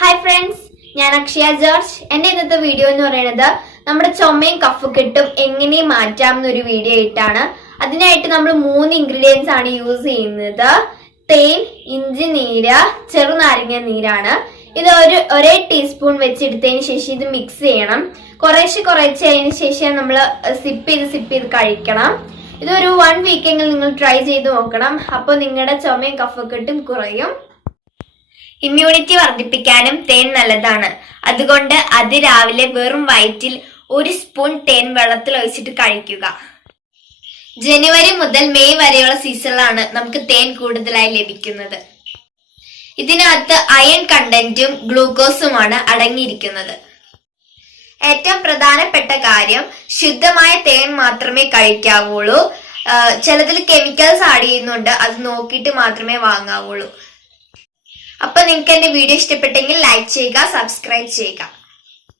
Hi friends, ഞാൻ Akshaya George. എന്റെ ഇന്നത്തെ വീഡിയോ എന്ന് പറയുന്നത് നമ്മുടെ ചുമയും കഫക്കെട്ടും എങ്ങനെ മാറ്റാം എന്നൊരു വീഡിയോ ആയിട്ടാണ്. അതിനായിട്ട് നമ്മൾ 3 ഇൻഗ്രീഡിയൻസ് ആണ് യൂസ് ചെയ്യുന്നത്. തേൻ, ഇഞ്ചി നീര്, ചെറുനാരങ്ങ നീരാണ്. ഇത് ഒരേ ടീസ്പൂൺ വെച്ചെടുത്തതിന് ശേഷം ഇത് മിക്സ് ചെയ്യണം. കുറേശ്ശെ അതിന് ശേഷം നമ്മൾ സിപ്പ് ചെയ്ത് കഴിക്കണം. ഇതൊരു 1 വീക്കെങ്കിലും നിങ്ങൾ ട്രൈ ചെയ്ത് നോക്കണം. അപ്പോൾ നിങ്ങളുടെ ചുമയും കഫക്കെട്ടും കുറയും. ഇമ്മ്യൂണിറ്റി വർദ്ധിപ്പിക്കാനും തേൻ നല്ലതാണ്. അതുകൊണ്ട് രാവിലെ വെറും വയറ്റിൽ 1 സ്പൂൺ തേൻ വെള്ളത്തിൽ ഒഴിച്ചിട്ട് കഴിക്കുക. ജനുവരി മുതൽ മെയ് വരെയുള്ള സീസണിലാണ് നമുക്ക് തേൻ കൂടുതലായി ലഭിക്കുന്നത്. ഇതിനകത്ത് അയൺ കണ്ടന്റും ഗ്ലൂക്കോസുമാണ് അടങ്ങിയിരിക്കുന്നത്. ഏറ്റവും പ്രധാനപ്പെട്ട കാര്യം, ശുദ്ധമായ തേൻ മാത്രമേ കഴിക്കാവുള്ളൂ. ചിലതിൽ കെമിക്കൽസ് ആഡ് ചെയ്യുന്നുണ്ട്, അത് നോക്കിയിട്ട് മാത്രമേ വാങ്ങാവുള്ളൂ. അപ്പൊ നിങ്ങൾക്ക് എന്റെ വീഡിയോ ഇഷ്ടപ്പെട്ടെങ്കിൽ ലൈക്ക് ചെയ്യുക, സബ്സ്ക്രൈബ് ചെയ്യുക.